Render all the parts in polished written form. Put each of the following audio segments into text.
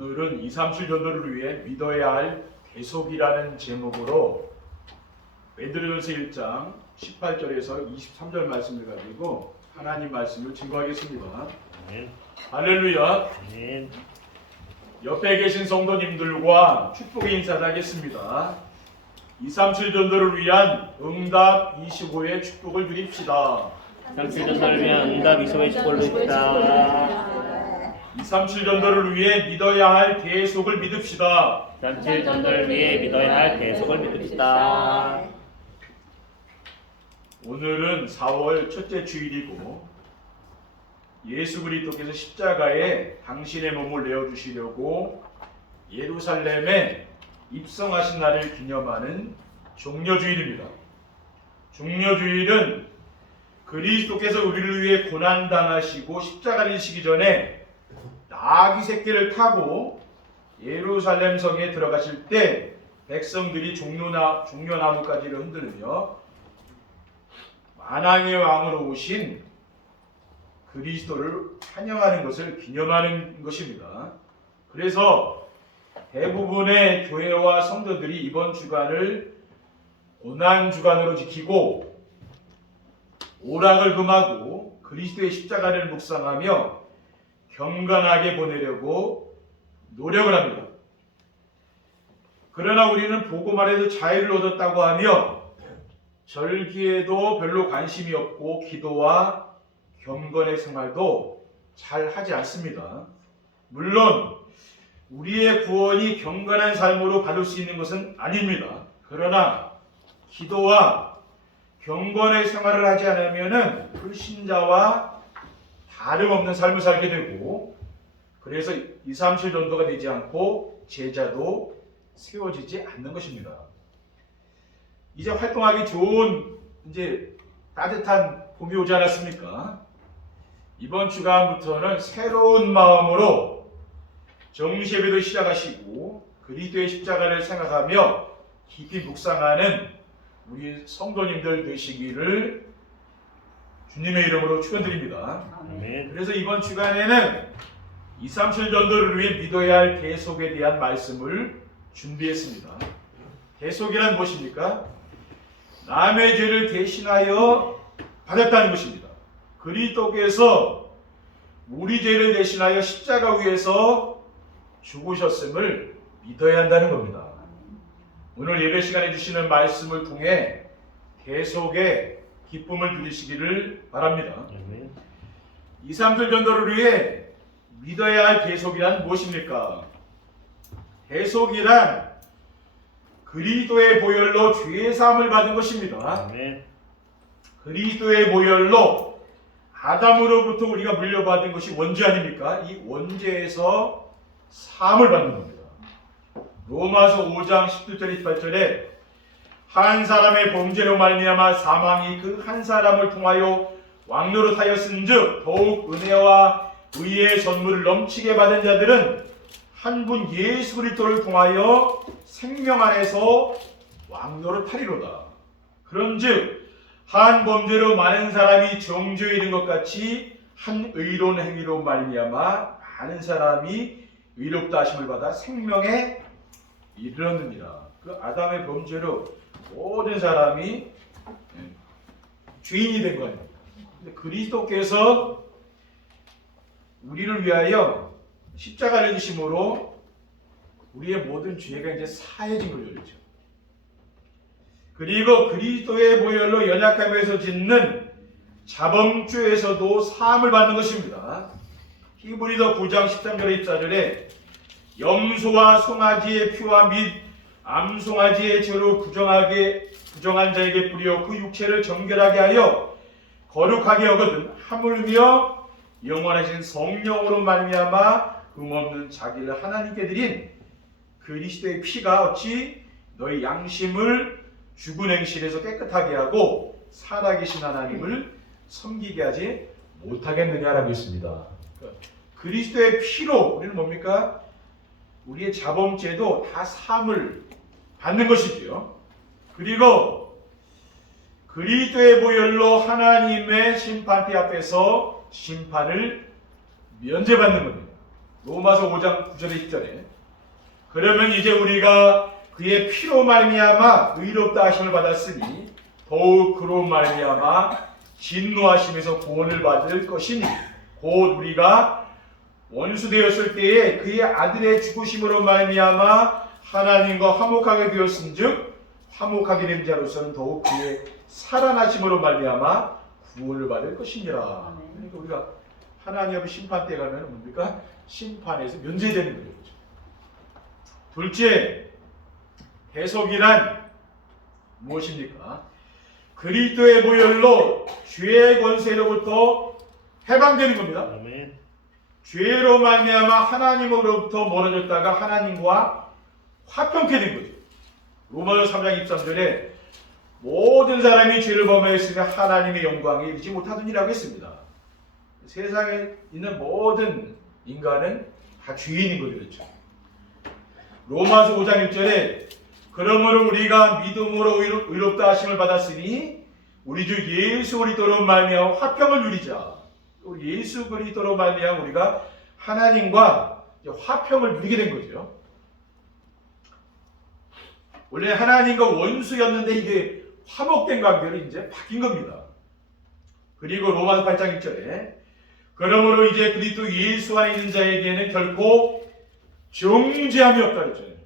오늘은 2, 3, 7 전도를 위해 믿어야 할 대속이라는 제목으로 베드로전서 1장 18절에서 23절 말씀을 가지고 하나님 말씀을 증거하겠습니다. 할렐루야. 옆에 계신 성도님들과 축복의 인사를 하겠습니다. 2, 3, 7 전도를 위한 응답 25의 축복을 드립시다. 3, 7 전도를 위한 응답 25의 축복을 드립시다. 2, 3, 7 전도를 위해 믿어야 할 대속을 믿읍시다. 3, 7 전도를 위해 믿어야 할 대속을 믿읍시다. 오늘은 4월 첫째 주일이고 예수 그리스도께서 십자가에 당신의 몸을 내어주시려고 예루살렘에 입성하신 날을 기념하는 종려주일입니다. 종려주일은 그리스도께서 우리를 위해 고난당하시고 십자가를 지시기 전에 나귀 새끼를 타고 예루살렘 성에 들어가실 때 백성들이 종려나무까지를 흔들며 만왕의 왕으로 오신 그리스도를 찬양하는 것을 기념하는 것입니다. 그래서 대부분의 교회와 성도들이 이번 주간을 고난주간으로 지키고 오락을 금하고 그리스도의 십자가를 묵상하며 경건하게 보내려고 노력을 합니다. 그러나 우리는 보고만 해도 자유를 얻었다고 하며 절기에도 별로 관심이 없고 기도와 경건의 생활도 잘 하지 않습니다. 물론 우리의 구원이 경건한 삶으로 받을 수 있는 것은 아닙니다. 그러나 기도와 경건의 생활을 하지 않으면 불신자와 다름없는 삶을 살게 되고 그래서 2, 3, 7 전도가 되지 않고 제자도 세워지지 않는 것입니다. 이제 활동하기 좋은 따뜻한 봄이 오지 않았습니까? 이번 주간부터는 새로운 마음으로 정시예배도 시작하시고 그리스도의 십자가를 생각하며 깊이 묵상하는 우리 성도님들 되시기를 주님의 이름으로 축원드립니다. 그래서 이번 주간에는 2, 3, 7 전도를 위해 믿어야 할 대속에 대한 말씀을 준비했습니다. 대속이란 무엇입니까? 남의 죄를 대신하여 받았다는 것입니다. 그리스도께서 우리 죄를 대신하여 십자가 위에서 죽으셨음을 믿어야 한다는 겁니다. 오늘 예배 시간에 주시는 말씀을 통해 대속의 기쁨을 누리시기를 바랍니다. 2, 3, 7 전도를 위해 믿어야 할 대속이란 무엇입니까? 대속이란 그리스도의 보혈로 죄 사함을 받은 것입니다. 그리스도의 보혈로 아담으로부터 우리가 물려받은 것이 원죄 아닙니까? 이 원죄에서 사함을 받는 겁니다. 로마서 5장 17절 18절에 한 사람의 범죄로 말미암아 사망이 그 한 사람을 통하여 왕노릇하였은즉 더욱 은혜와 의의 선물을 넘치게 받은 자들은 한 분 예수 그리스도를 통하여 생명 안에서 왕노릇하리로다. 그런즉 한 범죄로 많은 사람이 정죄에 이른 것 같이 한 의로운 행위로 말미암아 많은 사람이 의롭다 하심을 받아 생명에 이르렀느니라. 그 아담의 범죄로 모든 사람이 죄인이 된 거예요. 근데 그리스도께서 우리를 위하여 십자가를 지심으로 우리의 모든 죄가 이제 사해진 걸로 그렇죠. 그리고 그리스도의 보혈로 연약함에서 짓는 자범죄에서도 사함을 받는 것입니다. 히브리서 9장 13절 14절에 염소와 송아지의 피와 및 암송아지의 죄로 부정한 자에게 뿌려 그 육체를 정결하게 하여 거룩하게 여거든 하물며 영원하신 성령으로 말미암아 흠없는 자기를 하나님께 드린 그리스도의 피가 어찌 너희 양심을 죽은 행실에서 깨끗하게 하고 살아계신 하나님을 섬기게 하지 못하겠느냐라고 있습니다. 그리스도의 피로 우리는 뭡니까? 우리의 자범죄도 다 사함을 받는 것이지요. 그리고 그리스도의 보혈로 하나님의 심판대 앞에서 심판을 면제받는 겁니다. 로마서 5장 9절에 10절에 그러면 이제 우리가 그의 피로 말미암아 의롭다 하심을 받았으니 더욱 그로 말미암아 진노하심에서 구원을 받을 것이니 곧 우리가 원수 되었을 때에 그의 아들의 죽으심으로 말미암아 하나님과 화목하게 되었은즉 화목하게 된 자로서는 더욱 그의 살아나심으로 말미암아 구원을 받을 것이니라. 그러니까 우리가 하나님 앞에 심판 때 가면 뭡니까? 심판에서 면제되는 거죠. 둘째, 대속이란 무엇입니까? 그리스도의 보혈로 죄의 권세로부터 해방되는 겁니다. 아멘. 죄로 말미암아 하나님으로부터 멀어졌다가 하나님과 화평케 된 거죠. 로마서 3장 23절에 모든 사람이 죄를 범하였으며 하나님의 영광에 이르지 못하더니라고 했습니다. 세상에 있는 모든 인간은 다 죄인인 거죠. 그렇죠? 로마서 5장 1절에 그러므로 우리가 믿음으로 의롭다 하심을 받았으니 우리 주 예수 그리스도로 말미암아 화평을 누리자. 예수 그리스도로 말미암아 우리가 하나님과 화평을 누리게 된 거죠. 원래 하나님과 원수였는데 이게 화목된 관계로 이제 바뀐 겁니다. 그리고 로마서 8장 1절에 그러므로 이제 그리스도 예수 안에 있는 자에게는 결코 정죄함이 없다 그랬잖아요.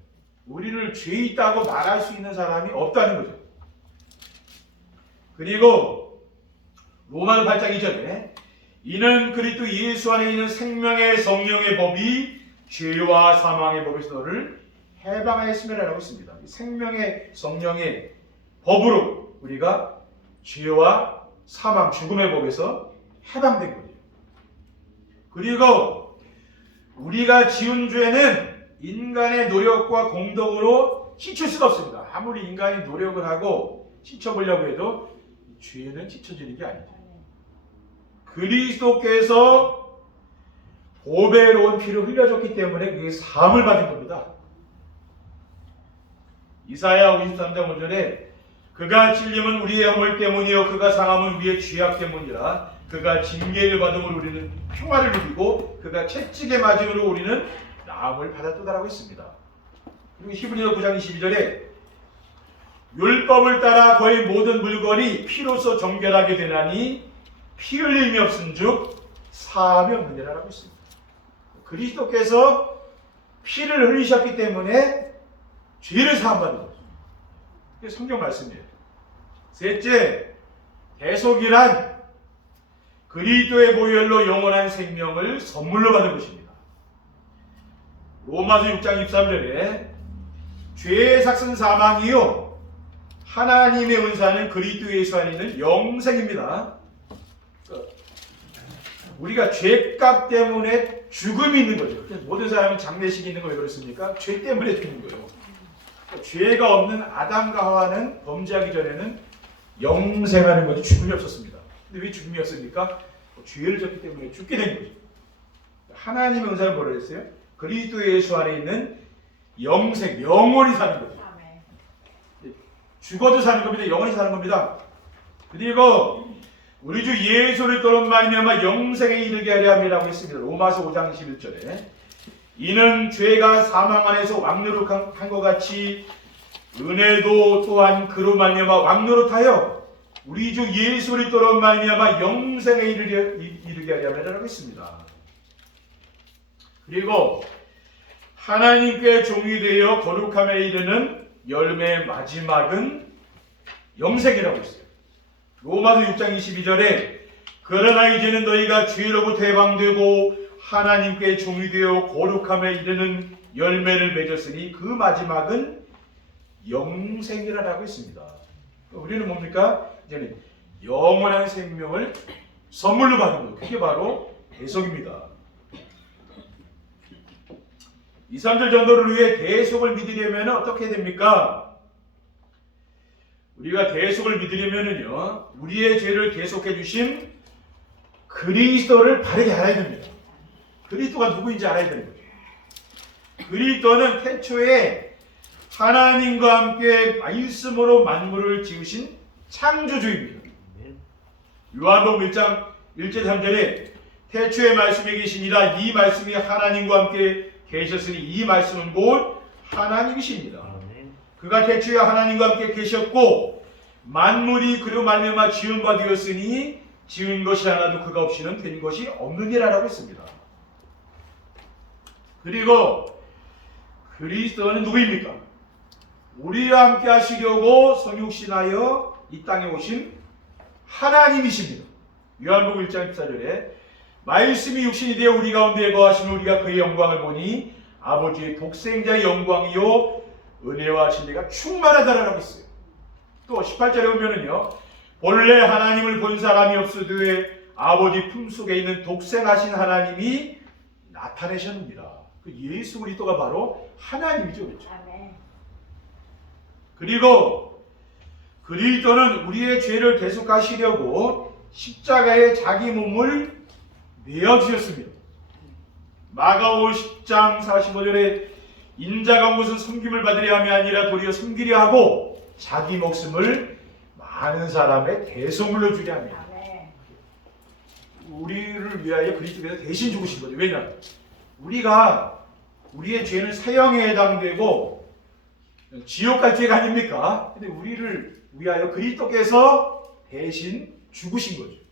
우리를 죄 있다고 말할 수 있는 사람이 없다는 거죠. 그리고 로마서 8장 2절에 이는 그리스도 예수 안에 있는 생명의 성령의 법이 죄와 사망의 법에서 너를 해방하였음이라고 했습니다. 생명의 성령의 법으로 우리가 죄와 사망, 죽음의 법에서 해방된 거죠. 그리고 우리가 지은 죄는 인간의 노력과 공덕으로 씻을 수가 없습니다. 아무리 인간이 노력을 하고 씻어보려고 해도 죄는 씻어지는 게 아니죠. 그리스도께서 보배로운 피를 흘려줬기 때문에 그게 사함을 받은 겁니다. 이사야 53장 5절에 그가 찔림은 우리의 허물 때문이요 그가 상함은 우리의 죄악 때문이라 그가 징계를 받음으로 우리는 평화를 누리고 그가 채찍에 맞음으로 우리는 나음을 받았도다라고 했습니다. 그리고 히브리서 9장 22절에 율법을 따라 거의 모든 물건이 피로서 정결하게 되나니 피 흘림이 없은즉 사함이 없느니라라고 했습니다. 그리스도께서 피를 흘리셨기 때문에 죄를 사함받는 거죠. 이게 성경 말씀이에요. 셋째, 대속이란 그리스도의 보혈로 영원한 생명을 선물로 받은 것입니다. 로마서 6장 23절에 죄의 삭은 사망이요 하나님의 은사는 그리스도 예수 안에 있는 영생입니다. 우리가 죄값 때문에 죽음이 있는 거죠. 모든 사람은 장례식이 있는 거 왜 그렇습니까? 죄 때문에 죽는 거예요. 죄가 없는 아담과 하와는 범죄하기 전에는 영생하는 거지 죽음이 없었습니다. 근데 왜 죽음이 없습니까? 죄를 졌기 때문에 죽게 된 거죠. 하나님의 은사는 뭐라 했어요? 그리스도 예수 안에 있는 영생, 영원히 사는 거죠. 죽어도 사는 겁니다. 영원히 사는 겁니다. 그리고 우리 주 예수 그리스도로 말미암아 영생에 이르게 하려 함이라고 했습니다. 로마서 5장 21절에 이는 죄가 사망 안에서 왕노릇한 것 같이 은혜도 또한 그로 말미암아 왕노릇하여 우리 주 예수 그리스도로 말미암아 영생에 이르게 하려 함이라고 했습니다. 그리고 하나님께 종이 되어 거룩함에 이르는 열매의 마지막은 영생이라고 했어요. 로마서 6장 22절에 그러나 이제는 너희가 죄로부터 해방되고 하나님께 종이 되어 거룩함에 이르는 열매를 맺었으니 그 마지막은 영생이라고 했습니다. 우리는 뭡니까? 이제는 영원한 생명을 선물로 받은 거예요. 그게 바로 대속입니다. 2, 3절 정도를 위해 대속을 믿으려면 어떻게 됩니까? 우리가 대속을 믿으려면요, 우리의 죄를 대속해 주신 그리스도를 바르게 알아야 됩니다. 그리스도가 누구인지 알아야 되는 거죠. 그리스도는 태초에 하나님과 함께 말씀으로 만물을 지으신 창조주입니다. 요한복음 1장 1절 3절에 태초에 말씀이 계시니라. 이 말씀이 하나님과 함께 계셨으니 이 말씀은 곧 하나님이십니다. 그가 태초에 하나님과 함께 계셨고 만물이 그로 말미암아 지은 바 되었으니 지은 것이 하나도 그가 없이는 된 것이 없느니라라고 했습니다. 그리고 그리스도는 누구입니까? 우리와 함께 하시려고 성육신하여 이 땅에 오신 하나님이십니다. 요한복음 1장 14절에 말씀이 육신이 되어 우리 가운데 거하신 우리가 그의 영광을 보니 아버지의 독생자의 영광이요 은혜와 진리가 충만하다라고 했어요. 또 18절에 보면은요, 본래 하나님을 본 사람이 없으되 아버지 품속에 있는 독생하신 하나님이 나타내셨느니라. 그 예수 그리스도가 바로 하나님이죠, 그렇죠? 그리고 그리스도는 우리의 죄를 대속하시려고 십자가에 자기 몸을 내어주셨습니다. 마가오 10장 45절에 인자가 온 것은 섬김을 받으려 함이 아니라 도리어 섬기려 하고 자기 목숨을 많은 사람의 대속물로 주려 합니다. 우리를 위하여 그리스도께서 대신 죽으신 거죠. 왜냐? 우리가 우리의 죄는 사형에 해당되고 지옥 갈 죄가 아닙니까? 근데 우리를 위하여 그리스도께서 대신 죽으신 거죠.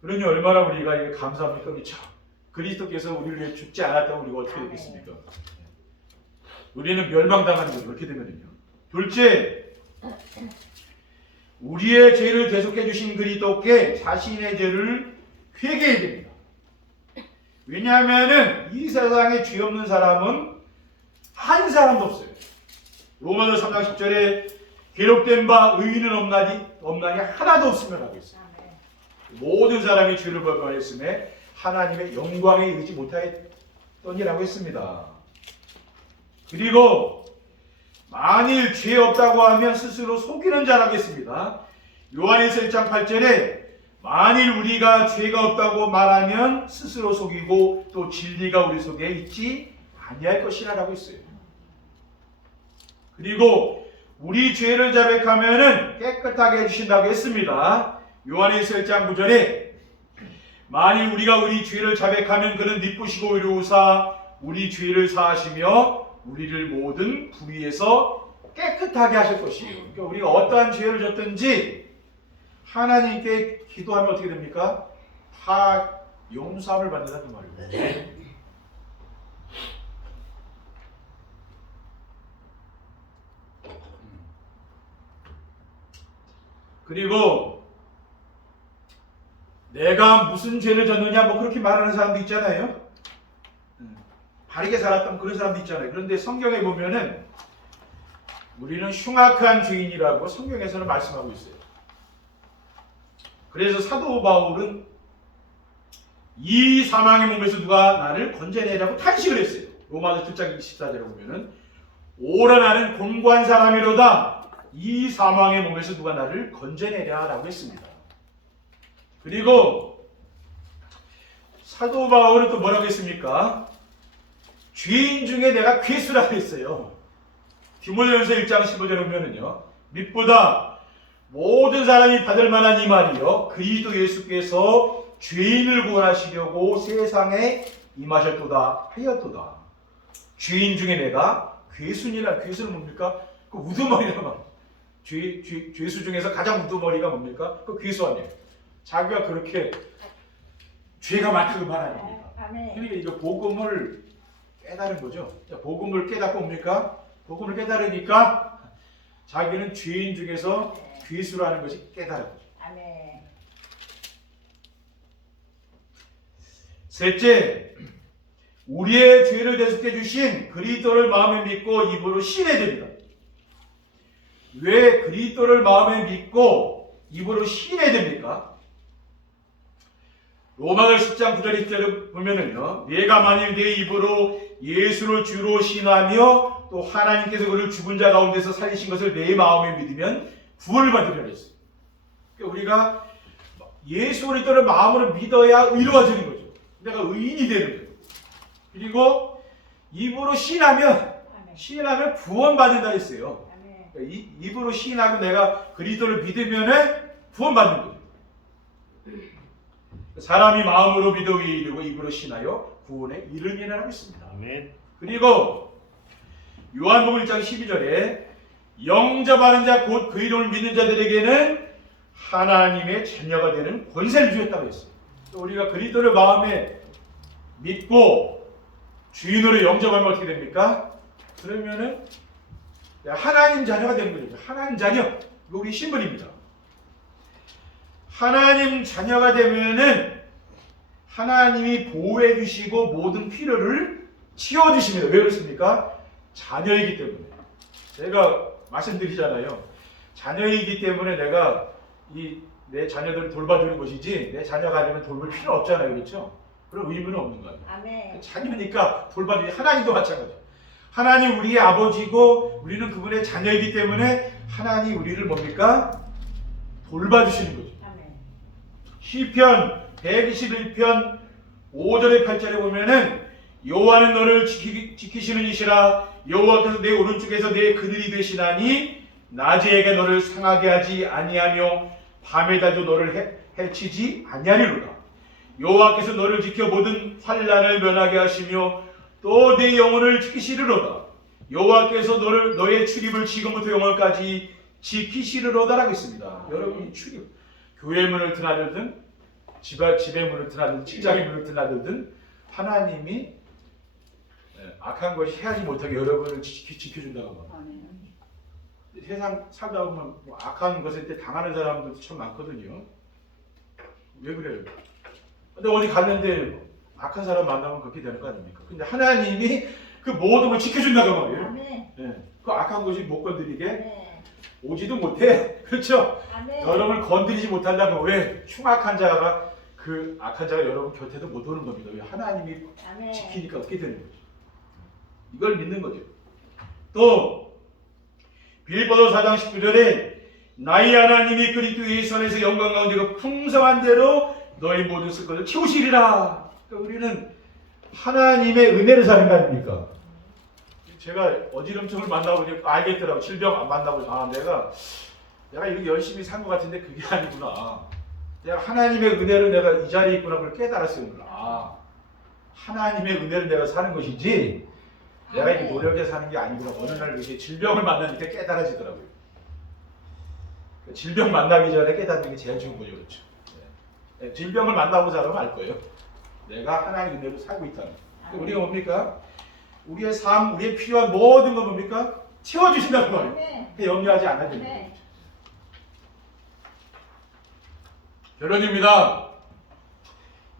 그러니 얼마나 우리가 이게 감사합니까? 그렇죠? 그리스도께서 우리를 위해 죽지 않았다면 우리가 어떻게 되겠습니까? 우리는 멸망당하는 거죠. 그렇게 되면요. 둘째, 우리의 죄를 대속해 주신 그리스도께 자신의 죄를 회개해야 됩니다. 왜냐하면은 이 세상에 죄 없는 사람은 한 사람도 없어요. 로마서 3장 10절에 기록된 바 의인은 없나니 하나도 없으면 하고 있어요. 모든 사람이 죄를 범하였음에 하나님의 영광에 이르지 못하였더니라고 했습니다. 그리고 만일 죄 없다고 하면 스스로 속이는 자라고 했습니다. 요한일서 1장 8절에 만일 우리가 죄가 없다고 말하면 스스로 속이고 또 진리가 우리 속에 있지 아니할 것이라고 했어요. 그리고 우리 죄를 자백하면은 깨끗하게 해주신다고 했습니다. 요한일서 1장 9절에 만일 우리가 우리 죄를 자백하면 그는 미쁘시고 의로우사 우리 죄를 사하시며 우리를 모든 불의에서 깨끗하게 하실 것이에요. 그러니까 우리가 어떠한 죄를 졌든지 하나님께 기도하면 어떻게 됩니까? 다 용서함을 받는다는 말이에요. 그리고 내가 무슨 죄를 졌느냐 뭐 그렇게 말하는 사람도 있잖아요. 바르게 살았던 그런 사람도 있잖아요. 그런데 성경에 보면은 우리는 흉악한 죄인이라고 성경에서는 말씀하고 있어요. 그래서 사도 바울은 이 사망의 몸에서 누가 나를 건져내라고 탄식을 했어요. 로마서 9장 24절에 보면은 오라 나는 곤고한 사람이로다 이 사망의 몸에서 누가 나를 건져내랴라고 했습니다. 그리고 사도 바울은 또 뭐라고 했습니까? 죄인 중에 내가 괴수라고 했어요. 디모데전서 1장 15절에 보면은요, mit보다 모든 사람이 받을 만한 이 말이요 그리스도 예수께서 죄인을 구원하시려고 세상에 임하셨도다 하였도다. 죄인 중에 내가 괴수니라. 괴수는 뭡니까? 그 우두머리라만. 죄수 중에서 가장 우두머리가 뭡니까? 그 괴수 아니에요. 자기가 그렇게 죄가 많다고 말 아닙니까? 그러니까 이거 복음을 깨달은 거죠. 복음을 깨닫고 뭡니까? 복음을 깨달으니까 자기는 죄인 중에서 괴수라는 것이 깨달은 거죠. 셋째, 우리의 죄를 대속해 주신 그리스도를 마음에 믿고 입으로 신해야 됩니다. 왜 그리스도를 마음에 믿고 입으로 신해야 됩니까? 로마서 10장 9절 10절을 보면은요, 내가 만일 내 입으로 예수를 주로 신하며 또 하나님께서 그를 죽은 자 가운데서 살리신 것을 내 마음에 믿으면 구원을 받으리라 했어요. 그러니까 우리가 예수 그리스도를 마음으로 믿어야 의로워지는 거죠. 내가 의인이 되는 거예요. 그리고 입으로 신하면 구원받는다 했어요. 그러니까 입으로 신하고 내가 그리스도를 믿으면은 구원받는 거예요. 사람이 마음으로 믿어 의에 이르고 입으로 신하여 구원에 이르리라 했습니다. 아멘. 그리고 요한복음 1장 12절에 영접하는 자 곧 그 이름을 믿는 자들에게는 하나님의 자녀가 되는 권세를 주셨다고 했어요. 우리가 그리스도를 마음에 믿고 주인으로 영접하면 어떻게 됩니까? 그러면은 하나님 자녀가 되는 거죠. 하나님 자녀. 여기 신분입니다. 하나님 자녀가 되면은 하나님이 보호해 주시고 모든 필요를 채워 주십니다. 왜 그렇습니까? 자녀이기 때문에. 제가 말씀드리잖아요. 자녀이기 때문에 내가 내 자녀들을 돌봐주는 것이지 내 자녀가 되면 돌볼 필요 없잖아요. 그렇죠? 그런 의무는 없는 거예요. 아멘. 자녀니까 돌봐주지. 하나님도 마찬가지예요. 하나님 우리의 아버지고 우리는 그분의 자녀이기 때문에 하나님 우리를 뭡니까? 돌봐주시는 거죠. 아멘. 시편 121편 5절에 8절에 보면은 여호와는 너를 지키시는 이시라 여호와께서 내 오른쪽에서 내 그늘이 되시나니 낮에가 너를 상하게 하지 아니하며 밤에다도 너를 해치지 아니하리로다. 여호와께서 너를 지켜 모든 환난을 면하게 하시며 또 내 영혼을 지키시리로다. 여호와께서 너의 출입을 지금부터 영원까지 지키시리로다라고 했습니다. 여러분이 출입, 교회 문을 드나들든 집의 문을 드나들든 직장의 문을 드나들든 하나님이 악한 것이 해하지 못하게 여러분을 지켜준다고 합니다. 세상 살다 보면 뭐 악한 것에 당하는 사람들도 참 많거든요. 왜 그래요? 근데 어디 갔는데 악한 사람 만나면 그렇게 되는 거 아닙니까? 근데 하나님이 그 모든 걸 지켜준다고 말이에요. 아멘. 네. 그 악한 것이 못 건드리게 아멘. 오지도 못해. 그렇죠? 아멘. 여러분을 건드리지 못한다면 왜 흉악한 자가 그 악한 자가 여러분 곁에도 못 오는 겁니다. 왜 하나님이 아멘. 지키니까 어떻게 되는 거죠? 이걸 믿는 거죠. 또 빌립보서 4장 19절에 나의 하나님이 그리스도 예수 안에서 영광 가운데 그 풍성한 대로 너희 모든 것을 채우시리라. 그러니까 우리는 하나님의 은혜를 사는 거 아닙니까? 제가 어지럼증을 만나고 알겠더라고. 질병 안 만나고 내가 이렇게 열심히 산 것 같은데 그게 아니구나. 내가 하나님의 은혜를 내가 이 자리에 있구나 그걸 깨달았어요. 하나님의 은혜를 내가 사는 것이지 내가 이렇게 노력해 사는 게 아니구나. 어느 날 이렇게 질병을 만나니까 깨달아지더라고요. 질병 만나기 전에 깨닫는 게 제일 좋은 거죠. 그렇죠? 네. 질병을 만나고 자라면 알 거예요. 내가 하나님의 은혜로 살고 있다는 거. 우리가 뭡니까? 우리의 삶, 우리의 필요한 모든 거 뭡니까? 채워주신다는 거예요. 염려하지 않아야 됩니다. 결론입니다.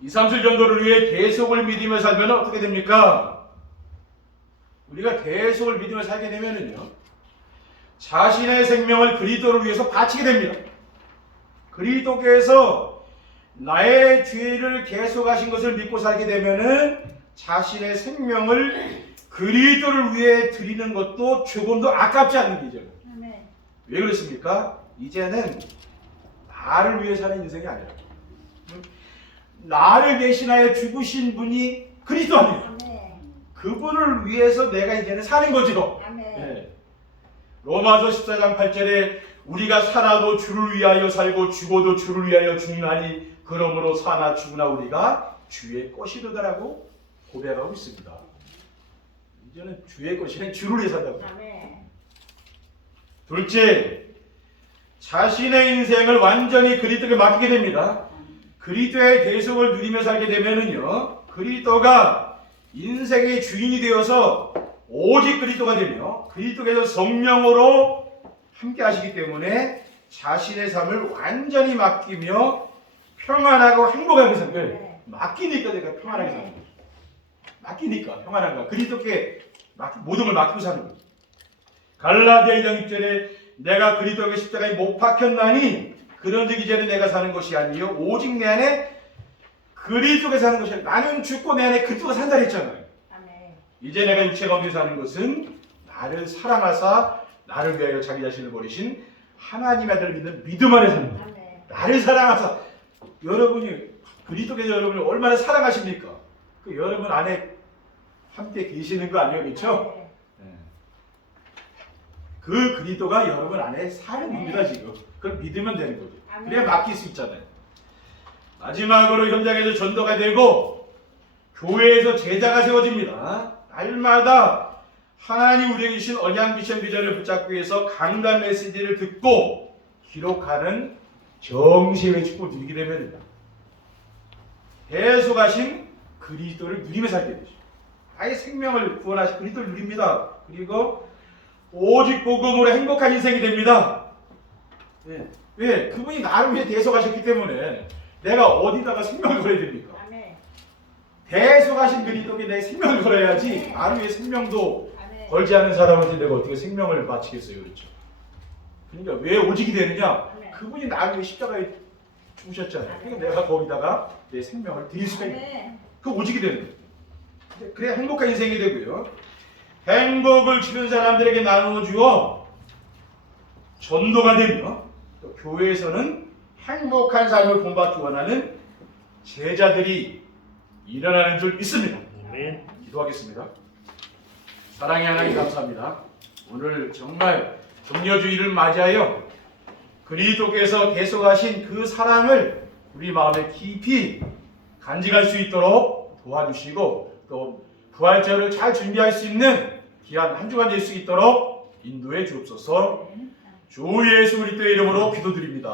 2, 3일 정도를 위해 계속을 믿으며 살면 어떻게 됩니까? 우리가 계속을 믿으며 살게 되면은요, 자신의 생명을 그리스도를 위해서 바치게 됩니다. 그리스도께서 나의 죄를 계속하신 것을 믿고 살게 되면은 자신의 생명을 그리스도를 위해 드리는 것도 조금도 아깝지 않는 거죠. 왜 그렇습니까? 이제는 나를 위해 사는 인생이 아니라 나를 대신하여 죽으신 분이 그리스도 아니에요. 그분을 위해서 내가 이제는 사는 거죠. 네. 로마서 14장 8절에 우리가 살아도 주를 위하여 살고 죽어도 주를 위하여 죽나니 그러므로 사나 죽으나 우리가 주의 것이로다라고 고백하고 있습니다. 이제는 주의 것이는 주를 위해 산다고. 둘째, 자신의 인생을 완전히 그리스도에게 맡기게 됩니다. 그리스도의 계속을 누리며 살게 되면은요, 그리스도가 인생의 주인이 되어서 오직 그리스도가 되며 그리스도께서 성령으로 함께 하시기 때문에 자신의 삶을 완전히 맡기며 평안하고 행복하게 사는 거예요. 맡기니까 내가 평안하게 사는 거죠. 맡기니까 평안한 거야. 그리스도께 모든 걸 맡기고 사는 거죠. 갈라디아 2장 6절에 내가 그리스도의 십자가에 못 박혔나니 그런즉 이제는 내가 사는 것이 아니요 오직 내 안에 그리스도가 사는 것이 아니라 나는 죽고 내 안에 그리스도가 산다 했잖아요. 이제 내가 육체 가운데 사는 것은 나를 사랑하사 나를 위하여 자기 자신을 버리신 하나님의 아들을 믿는 믿음 안에 사는 거예요. 나를 사랑하사 여러분이 그리스도께서 여러분을 얼마나 사랑하십니까? 그 여러분 안에 함께 계시는 거 아니에요, 그렇죠? 네. 그 그리스도가 여러분 안에 사는 겁니다 지금. 그걸 믿으면 되는 거죠. 그래야 맡길 수 있잖아요. 마지막으로 현장에서 전도가 되고 교회에서 제자가 세워집니다. 날마다 하나님 우리에게 주신 언약 미션 비전을 붙잡기 위해서 강단 메시지를 듣고 기록하는 정세의 축복을 누리게 되면 계속하신 그리스도를 누리며 살게 되죠. 아예 생명을 구원하신 그리스도를 누립니다. 그리고 오직 복음으로 행복한 인생이 됩니다. 왜? 그분이 나를 위해 대속하셨기 때문에 내가 어디다가 생명을 걸어야 됩니까? 대속하신 그리스도께 내 생명을 걸어야지 나를 위해 생명도 걸지 않은 사람한테 내가 어떻게 생명을 바치겠어요. 그렇죠? 그러니까 왜 오직이 되느냐? 그분이 나를 위해 십자가에 죽으셨잖아요. 그러니까 내가 거기다가 내 생명을 드릴 수가 있는 그 오직이 되는 거예요. 그래야 행복한 인생이 되고요. 행복을 주는 사람들에게 나누어 주어 전도가 되며 또 교회에서는 행복한 삶을 본받기 원하는 제자들이 일어나는 줄 믿습니다. 아멘. 기도하겠습니다. 사랑의 하나님 감사합니다. 오늘 정말 종려주의를 맞이하여 그리스도께서 계속하신 그 사랑을 우리 마음에 깊이 간직할 수 있도록 도와주시고 또 부활절을 잘 준비할 수 있는 귀한 한 주간 될 수 있도록 인도해 주옵소서. 주 예수 그리스도의 이름으로 기도드립니다.